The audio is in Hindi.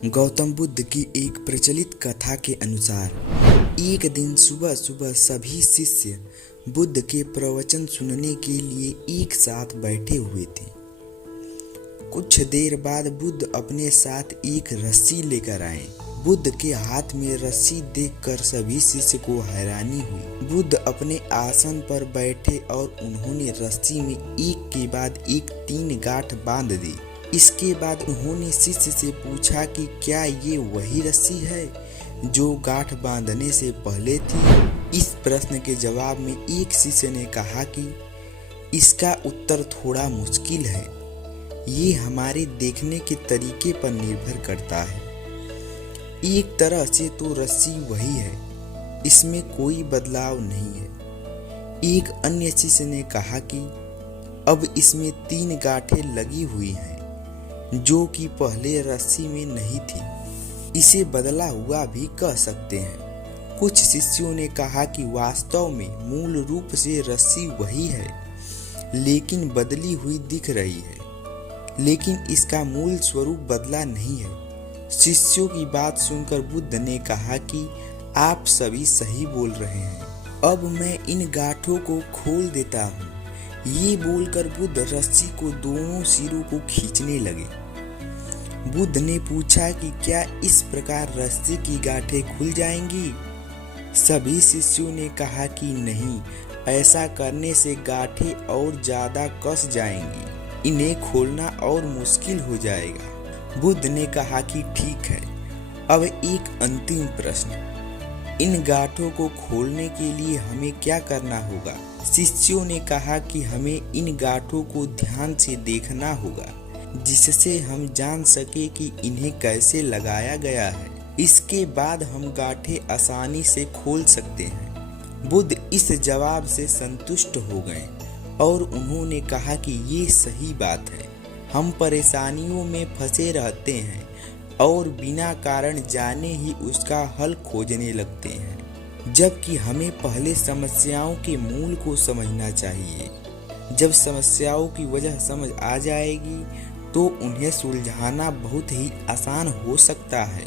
गौतम बुद्ध की एक प्रचलित कथा के अनुसार एक दिन सुबह सुबह सभी शिष्य बुद्ध के प्रवचन सुनने के लिए एक साथ बैठे हुए थे। कुछ देर बाद बुद्ध अपने साथ एक रस्सी लेकर आए। बुद्ध के हाथ में रस्सी देखकर सभी शिष्य को हैरानी हुई। बुद्ध अपने आसन पर बैठे और उन्होंने रस्सी में एक के बाद एक 3 गांठ बांध दी। इसके बाद उन्होंने शिष्य से पूछा कि क्या ये वही रस्सी है जो गांठ बांधने से पहले थी। इस प्रश्न के जवाब में एक शिष्य ने कहा कि इसका उत्तर थोड़ा मुश्किल है, ये हमारे देखने के तरीके पर निर्भर करता है। एक तरह से तो रस्सी वही है, इसमें कोई बदलाव नहीं है। एक अन्य शिष्य ने कहा कि अब इसमें 3 गांठें लगी हुई हैं जो कि पहले रस्सी में नहीं थी, इसे बदला हुआ भी कह सकते हैं। कुछ शिष्यों ने कहा कि वास्तव में मूल रूप से रस्सी वही है, लेकिन बदली हुई दिख रही है, लेकिन इसका मूल स्वरूप बदला नहीं है। शिष्यों की बात सुनकर बुद्ध ने कहा कि आप सभी सही बोल रहे हैं, अब मैं इन गांठों को खोल देता हूँ। ये बोलकर बुद्ध रस्सी को दोनों सिरों को खींचने लगे। बुद्ध ने पूछा कि क्या इस प्रकार रस्सी की गांठें खुल जाएंगी? सभी शिष्यों ने कहा कि नहीं, ऐसा करने से गांठें और ज्यादा कस जाएंगी, इन्हें खोलना और मुश्किल हो जाएगा। बुद्ध ने कहा कि ठीक है, अब एक अंतिम प्रश्न, इन गांठों को खोलने के लिए हमें क्या करना होगा? शिष्यों ने कहा कि हमें इन गांठों को ध्यान से देखना होगा, जिससे हम जान सके कि इन्हें कैसे लगाया गया है। इसके बाद हम गांठें आसानी से खोल सकते हैं। बुद्ध इस जवाब से संतुष्ट हो गए और उन्होंने कहा कि ये सही बात है, हम परेशानियों में फंसे रहते हैं और बिना कारण जाने ही उसका हल खोजने लगते हैं, जबकि हमें पहले समस्याओं के मूल को समझना चाहिए। जब समस्याओं की वजह समझ आ जाएगी तो उन्हें सुलझाना बहुत ही आसान हो सकता है।